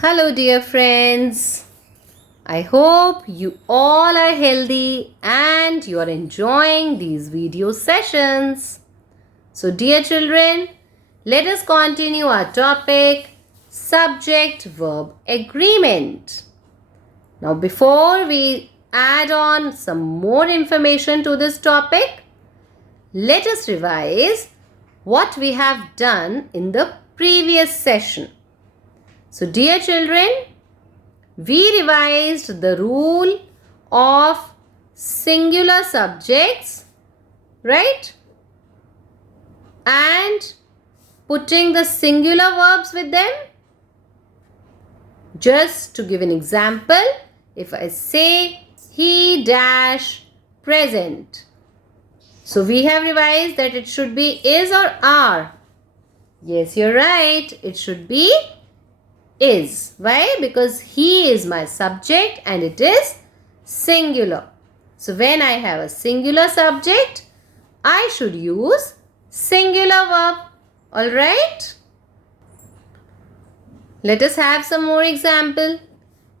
Hello, dear friends. I hope you all are healthy and you are enjoying these video sessions. So, dear children, let us continue our topic subject verb agreement. Now, before we add on some more information to this topic, let us revise what we have done in the previous session. So, dear children, we revised the rule of singular subjects, right? And putting the singular verbs with them. Just to give an example, if I say he dash present. So we have revised that it should be is or are. Yes, you're right. It should be is. Why? Because he is my subject and it is singular. So when I have a singular subject, I should use singular verb. Alright? Let us have some more example.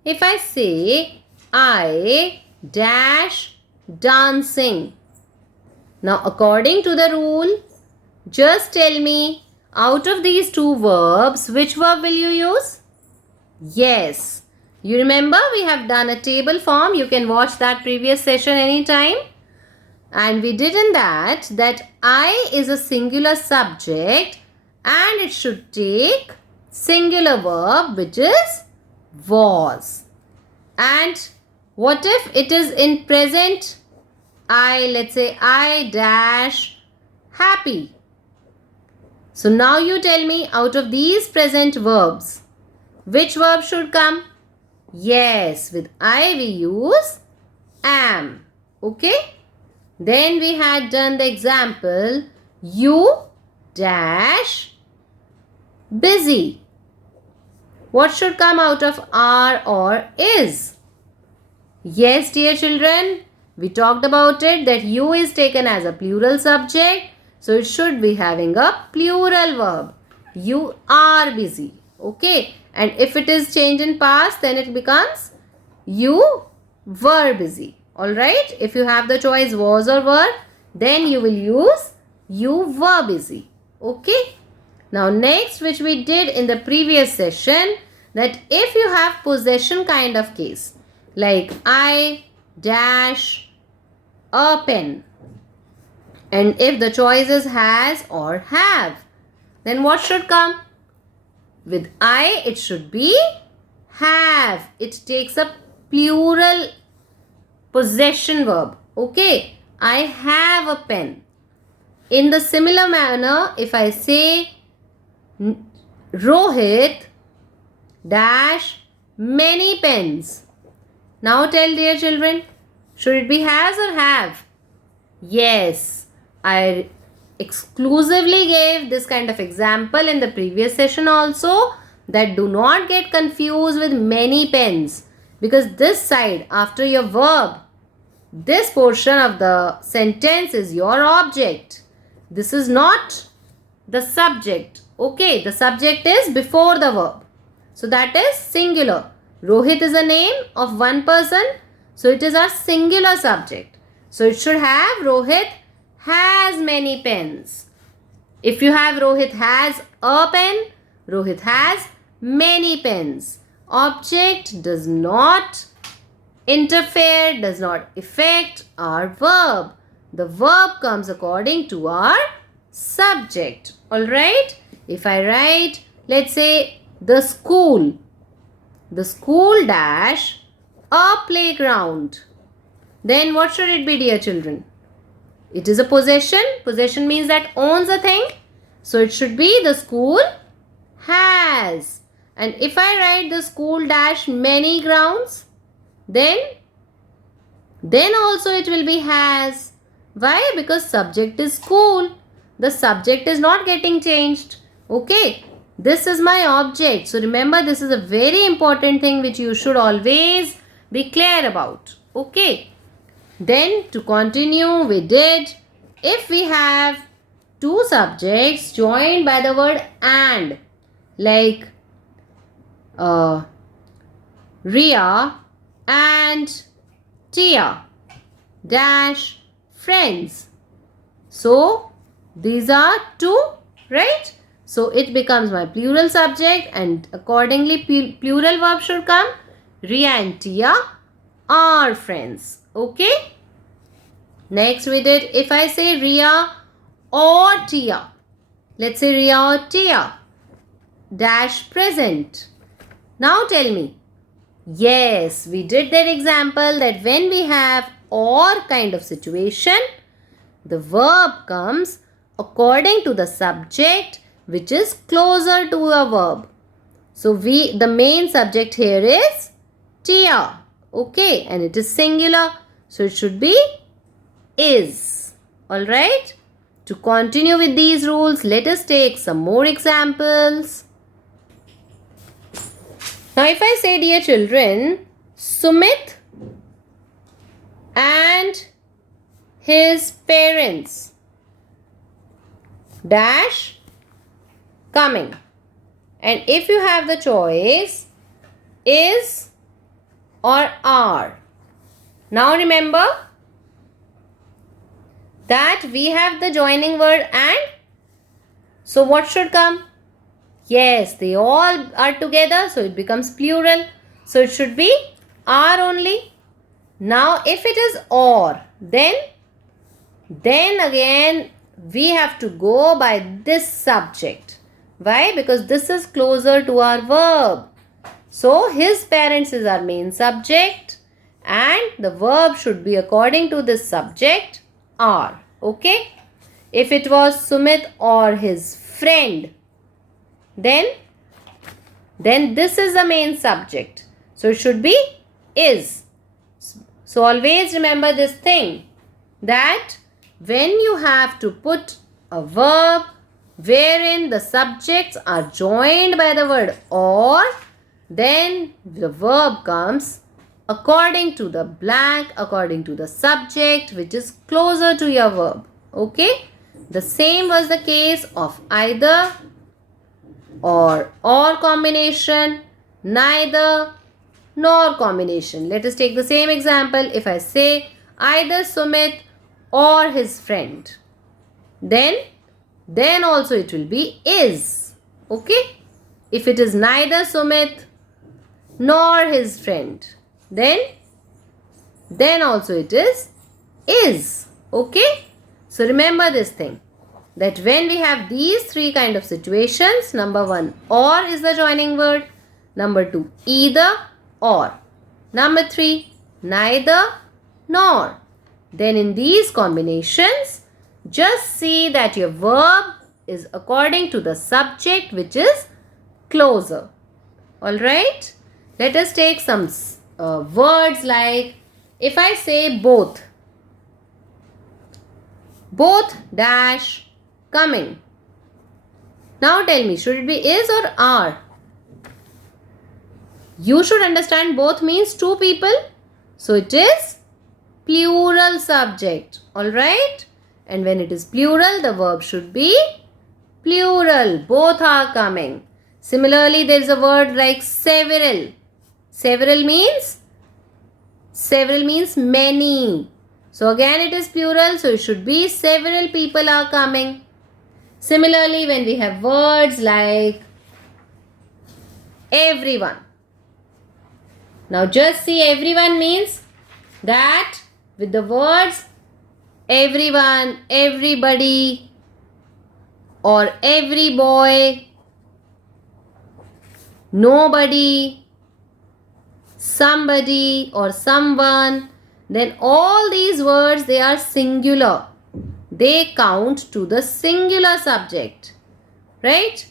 If I say I dash dancing. Now according to the rule, just tell me out of these two verbs, which verb will you use? Yes. You remember we have done a table form. You can watch that previous session anytime. And we did in that I is a singular subject and it should take singular verb which is was. And what if it is in present? Let's say I dash happy. So now you tell me out of these present verbs, which verb should come? Yes, with I we use am. Okay? Then we had done the example, you dash busy. What should come out of are or is? Yes, dear children, we talked about it that you is taken as a plural subject. So it should be having a plural verb. You are busy. Okay? And if it is changed in past, then it becomes you were busy. Alright? If you have the choice was or were, then you will use you were busy. Okay? Now next, which we did in the previous session, that if you have possession kind of case, like I dash a pen, and if the choice is has or have, then what should come? With I, it should be have. It takes a plural possession verb. Okay, I have a pen. In the similar manner, if I say Rohit dash many pens. Now tell dear children, should it be has or have? Yes, I exclusively gave this kind of example in the previous session also, that do not get confused with many pens, because this side after your verb, this portion of the sentence is your object. This is not the subject. Okay, the subject is before the verb. So that is singular. Rohit is a name of one person. So it is a singular subject. So it should have Rohit has many pens. If you have Rohit has a pen, Rohit has many pens. Object does not interfere, does not affect our verb. The verb comes according to our subject. Alright? If I write, let's say the school dash a playground. Then what should it be, dear children? It is a possession. Possession means that owns a thing. So it should be the school has. And if I write the school dash many grounds, then also it will be has. Why? Because subject is school. The subject is not getting changed. Okay. This is my object. So remember, this is a very important thing which you should always be clear about. Okay. Then to continue, we did, if we have two subjects joined by the word and, like Ria and Tia dash friends. So these are two, right? So it becomes my plural subject, and accordingly plural verb should come. Ria and Tia are friends. Okay. Next we did, if I say Ria or Tia. Let's say Ria or Tia dash present. Now tell me. Yes, we did that example that when we have or kind of situation, the verb comes according to the subject which is closer to a verb. So the main subject here is Tia. Okay, and it is singular. So it should be is. Alright. To continue with these rules, let us take some more examples. Now if I say, dear children, Sumit and his parents dash coming. And if you have the choice, is or are. Now remember that we have the joining word and. So what should come? Yes, they all are together, so it becomes plural. So it should be are only. Now if it is or, then again we have to go by this subject. Why? Because this is closer to our verb. So his parents is our main subject and the verb should be according to this subject are. Okay? If it was Sumit or his friend, then this is the main subject. So it should be is. So always remember this thing, that when you have to put a verb wherein the subjects are joined by the word or, then the verb comes according to the blank, according to the subject which is closer to your verb. Okay? The same was the case of either or combination, neither nor combination. Let us take the same example. If I say either Sumit or his friend, then also it will be is. Okay? If it is neither Sumit nor his friend, then also it is. Okay? So remember this thing, that when we have these three kind of situations, number one, or is the joining word. Number two, either or. Number three, neither nor. Then in these combinations, just see that your verb is according to the subject which is closer. Alright? Let us take some words like, if I say both dash coming. Now tell me, should it be is or are? You should understand both means two people. So it is plural subject. Alright? And when it is plural, the verb should be plural. Both are coming. Similarly, there is a word like several. Several means many. So again it is plural, so it should be several people are coming. Similarly, when we have words like everyone. Now just see, everyone means that with the words everyone, everybody, or every boy, nobody, somebody or someone, then all these words, they are singular. They count to the singular subject, right?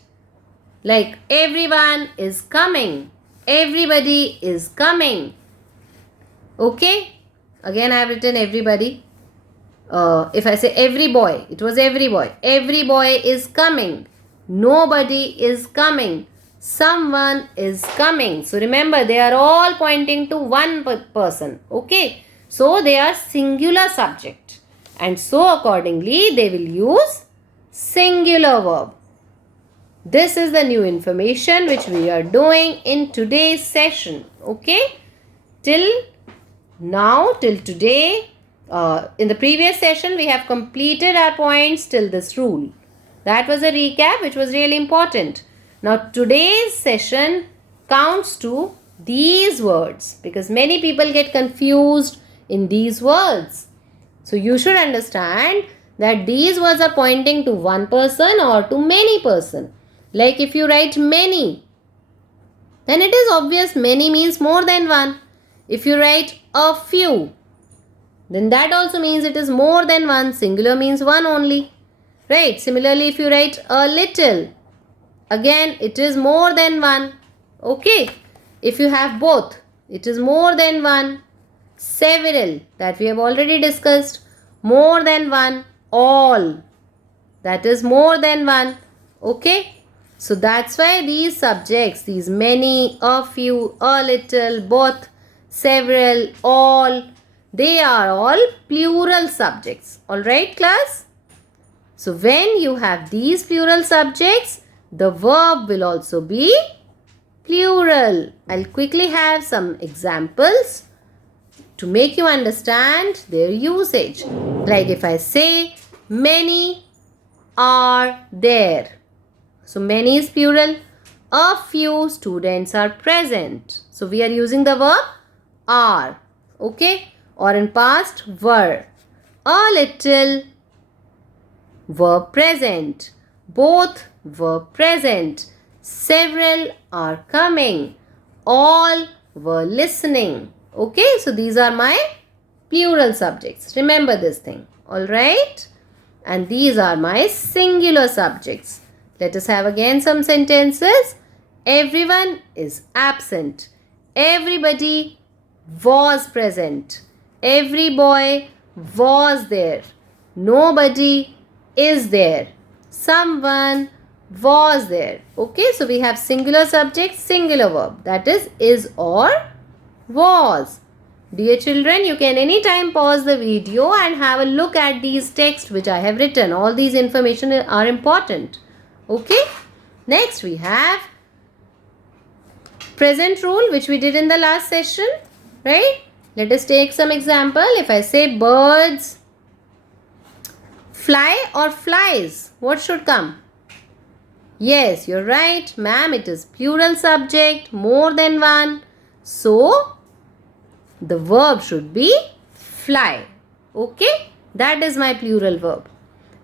Like everyone is coming, everybody is coming. Okay? Again I have written everybody. If I say every boy, it was every boy. Every boy is coming. Nobody is coming. Someone is coming. So remember, they are all pointing to one person. Okay? So they are singular subject. And so accordingly, they will use singular verb. This is the new information which we are doing in today's session. Okay? Till now, till today, in the previous session, we have completed our points till this rule. That was a recap which was really important. Now, today's session counts to these words because many people get confused in these words. So, you should understand that these words are pointing to one person or to many person. Like if you write many, then it is obvious many means more than one. If you write a few, then that also means it is more than one. Singular means one only. Right? Similarly, if you write a little, again it is more than one. Okay? If you have both, it is more than one. Several, that we have already discussed. More than one. All, that is more than one. Okay? So that's why these subjects, these many, a few, a little, both, several, all, they are all plural subjects. Alright, class? So when you have these plural subjects, the verb will also be plural. I'll quickly have some examples to make you understand their usage. Like if I say, many are there. So many is plural. A few students are present. So we are using the verb are. Okay? Or in past, were. A little, verb present. Both, verb present. Several are coming. All were listening. Okay? So these are my plural subjects. Remember this thing. Alright? And these are my singular subjects. Let us have again some sentences. Everyone is absent. Everybody was present. Every boy was there. Nobody is there. Someone was there. Okay, so we have singular subject, singular verb. That is or was. Dear children, you can anytime pause the video and have a look at these texts which I have written. All these information are important. Okay. Next we have present rule which we did in the last session. Right. Let us take some example. If I say birds fly or flies, what should come? Yes, you're right, ma'am. It is plural subject, more than one. So, the verb should be fly. Okay. That is my plural verb.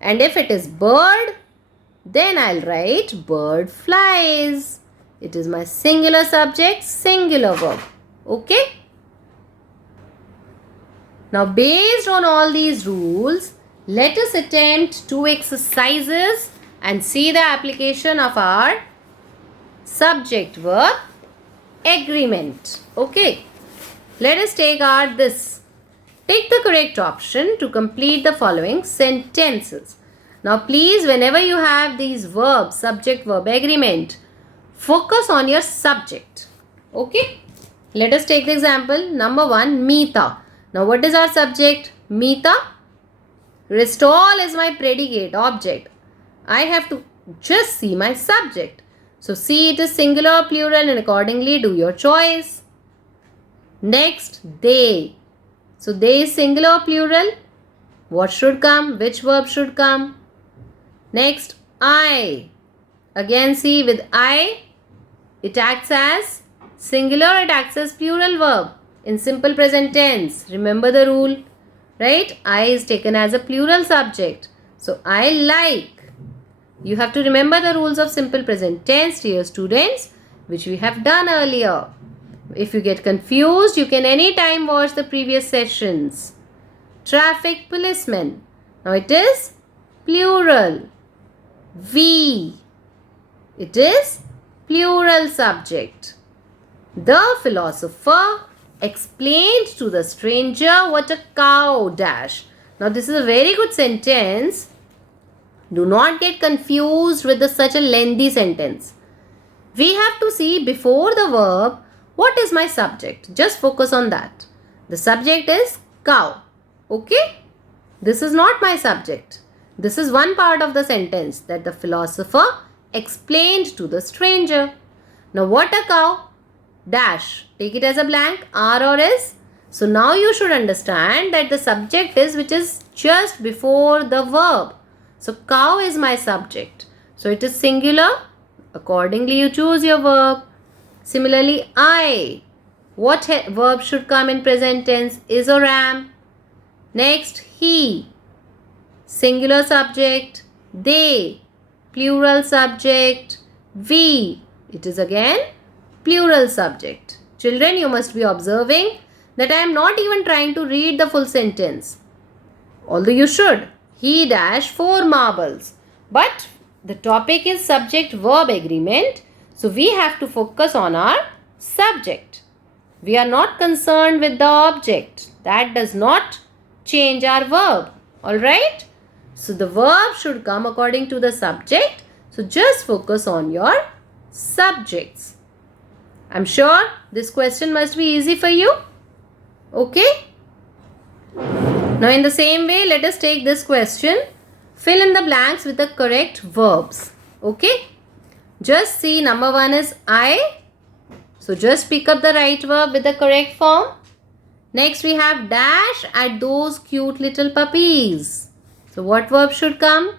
And if it is bird, then I'll write bird flies. It is my singular subject, singular verb. Okay. Now based on all these rules, let us attempt 2 exercises and see the application of our subject verb agreement. Okay. Let us take our this. Pick the correct option to complete the following sentences. Now please, whenever you have these verbs, subject verb agreement, focus on your subject. Okay. Let us take the example. Number 1, Meeta. Now what is our subject? Meeta. Restall is my predicate object. I have to just see my subject. So see it is singular or plural and accordingly do your choice. Next, they. So they is singular or plural. What should come? Which verb should come? Next, I. Again see with I, it acts as singular, it acts as plural verb in simple present tense. Remember the rule, right? I is taken as a plural subject. So I like. You have to remember the rules of simple present tense, dear students, which we have done earlier. If you get confused, you can anytime watch the previous sessions. Traffic policeman. Now it is plural. We. It is plural subject. The philosopher explained to the stranger what a cow dash. Now this is a very good sentence. Do not get confused with such a lengthy sentence. We have to see before the verb, what is my subject? Just focus on that. The subject is cow. Okay? This is not my subject. This is one part of the sentence that the philosopher explained to the stranger. Now what a cow? Dash. Take it as a blank. R or S. So now you should understand that the subject is which is just before the verb. So cow is my subject. So it is singular. Accordingly you choose your verb. Similarly I. What verb should come in present tense? Is or am. Next he. Singular subject. They. Plural subject. We. It is again plural subject. Children, you must be observing that I am not even trying to read the full sentence. Although you should. He dashed 4 marbles. But the topic is subject-verb agreement. So we have to focus on our subject. We are not concerned with the object. That does not change our verb. Alright? So the verb should come according to the subject. So just focus on your subjects. I'm sure this question must be easy for you. Okay? Now in the same way, let us take this question. Fill in the blanks with the correct verbs. Okay? Just see, number 1 is I. So just pick up the right verb with the correct form. Next we have dash at those cute little puppies. So what verb should come?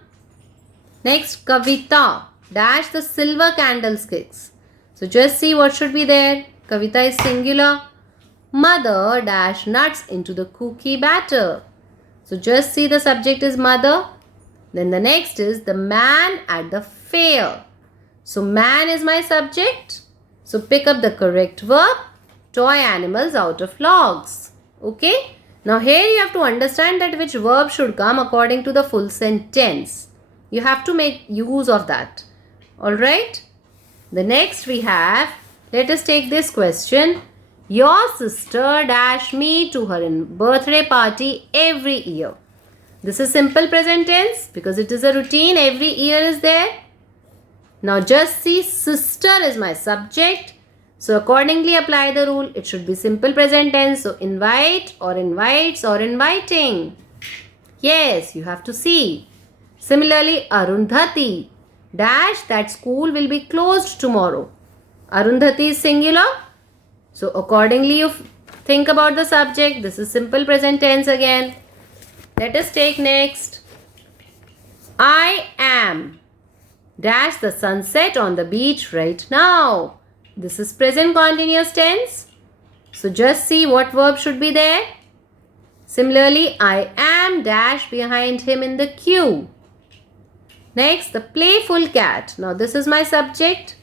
Next, Kavita. Dash the silver candlesticks. So just see what should be there. Kavita is singular. Mother dash nuts into the cookie batter. So just see the subject is mother. Then the next is the man at the fair. So man is my subject. So pick up the correct verb. Toy animals out of logs. Okay. Now here you have to understand that which verb should come according to the full sentence. You have to make use of that. Alright. The next we have, let us take this question. Your sister dash me to her birthday party every year. This is simple present tense because it is a routine. Every year is there. Now just see, sister is my subject. So accordingly apply the rule. It should be simple present tense. So invite or invites or inviting. Yes, you have to see. Similarly, Arundhati dash that school will be closed tomorrow. Arundhati is singular. So accordingly you think about the subject. This is simple present tense again. Let us take next. I am dash the sunset on the beach right now. This is present continuous tense. So just see what verb should be there. Similarly, I am dash behind him in the queue. Next, the playful cat. Now this is my subject.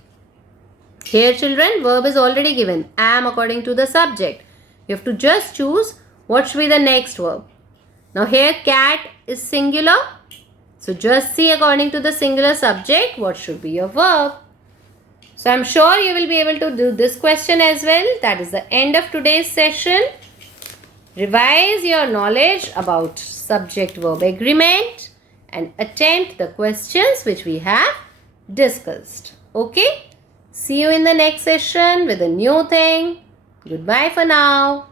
Here children, verb is already given. Am according to the subject. You have to just choose what should be the next verb. Now here cat is singular. So just see according to the singular subject what should be your verb. So I'm sure you will be able to do this question as well. That is the end of today's session. Revise your knowledge about subject-verb agreement and attempt the questions which we have discussed. Okay? See you in the next session with a new thing. Goodbye for now.